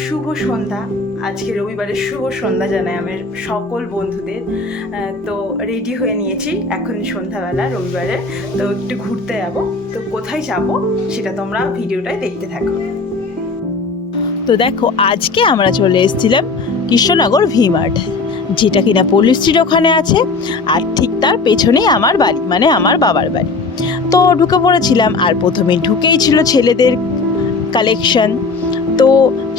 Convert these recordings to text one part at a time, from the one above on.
শুভ সন্ধ্যা। আজকে রবিবারের শুভ সন্ধ্যা জানাই আমার সকল বন্ধুদের। তো রেডি হয়ে নিয়েছি এখন সন্ধ্যাবেলা রবিবারে। তো একটু ঘুরতে যাব। তো কোথায় যাব সেটা তোমরা ভিডিওটায় দেখতে থাকো। তো দেখো, আজকে আমরা চলে এসেছিলাম কৃষ্ণনগর ভিমার্ট, যেটা কিনা পল্লী স্ট্রিট ওখানে আছে। আর ঠিক তার পেছনেই আমার বাড়ি মানে আমার বাবার বাড়ি। তো ঢুকে পড়েছিলাম, আর প্রথমে ঢুকেই ছিল ছেলেদের কালেকশন তো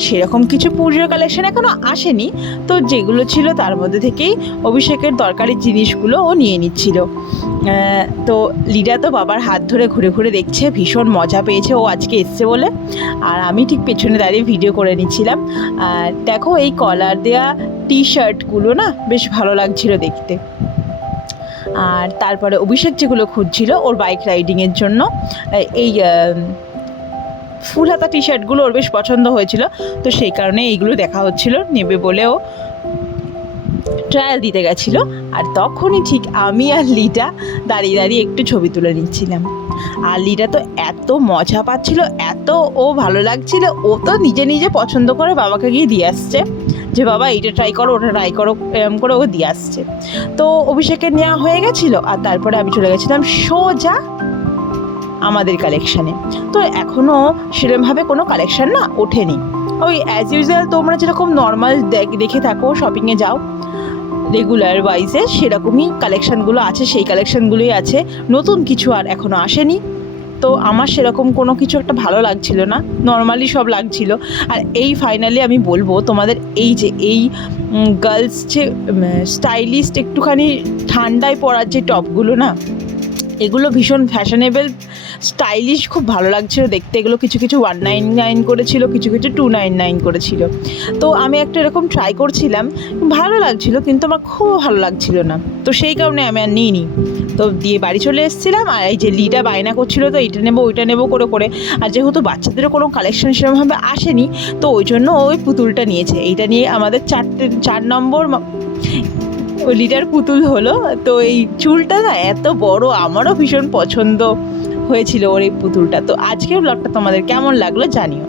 সেরকম কিছু পুজোর কালেকশন এখনও আসেনি। তো যেগুলো ছিল তার মধ্যে থেকেই অভিষেকের দরকারি জিনিসগুলো ও নিয়ে নিচ্ছিল। তো লিডা তো বাবার হাত ধরে ঘুরে ঘুরে দেখছে, ভীষণ মজা পেয়েছে, ও আজকে এসছে বলে। আর আমি ঠিক পেছনে দাঁড়িয়ে ভিডিও করে নিচ্ছিলাম। আর দেখো এই কলার দেয়া টি শার্টগুলো না, বেশ ভালো লাগছিল দেখতে। আর তারপরে অভিষেক যেগুলো খুঁজছিল ওর বাইক রাইডিংয়ের জন্য, এই ফুল হাতা টি শার্টগুলো ওর বেশ পছন্দ হয়েছিল। তো সেই কারণে এইগুলো দেখা হচ্ছিল, নেবে বলেও ট্রায়াল দিতে গেছিল। আর তখনই ঠিক আমি আর লিটা দাঁড়িয়ে দাঁড়িয়ে একটু ছবি তুলে নিচ্ছিলাম। আর লিটা তো এত মজা পাচ্ছিল, এত ও ভালো লাগছিল, ও তো নিজে নিজে পছন্দ করে বাবাকে গিয়ে দিয়ে আসছে। যে বাবা, এইটা ট্রাই করো, ওটা ট্রাই করো, এরম করে ও দিয়ে আসছে। তো অভিষেকের নেওয়া হয়ে গেছিল, আর তারপরে আমি চলে গেছিলাম সোজা আমাদের কালেকশানে তো এখনও সেরমভাবে কোনো কালেকশান না ওঠেনি। ওই অ্যাজ ইউজুয়াল তোমরা যেরকম নর্মাল দেখে থাকো শপিংয়ে যাও রেগুলার ওয়াইজে সেরকমই কালেকশানগুলো আছে, সেই কালেকশানগুলোই আছে। নতুন কিছু আর এখনও আসেনি। তো আমার সেরকম কোনো কিছু একটা ভালো লাগছিল না। নর্মালি সব লাগছিল। আর এই ফাইনালি আমি বলব, তোমাদের এই যে, এই গার্লস যে স্টাইলিস্ট একটুখানি ঠান্ডায় পরার যে টপগুলো না, এগুলো ভীষণ ফ্যাশনেবল স্টাইলিশ খুব ভালো লাগছিল দেখতে। এগুলো কিছু কিছু ওয়ান নাইন নাইন করেছিল, কিছু কিছু টু নাইন নাইন করেছিল। তো আমি একটা এরকম ট্রাই করছিলাম, ভালো লাগছিল কিন্তু আমার খুব ভালো লাগছিল না। তো সেই কারণে আমি আর নিইনি। তো দিয়ে বাড়ি চলে এসেছিলাম আর এই যে লিডা বায়না করছিল তো এইটা নেব, ওইটা নেব করে করে। আর যেহেতু বাচ্চাদেরও কোনো কালেকশন সেরকমভাবে আসেনি, তো ওই জন্য ওই পুতুলটা নিয়েছে। এইটা নিয়ে আমাদের চারটে, চার নম্বর লিডার পুতুল হলো। তো এই চুলটা না এত বড়, আমারও ভীষণ পছন্দ। হয়েছিল ওর এই পুতুলটা। তো আজকের ব্লগটা তোমাদের কেমন লাগল জানিও।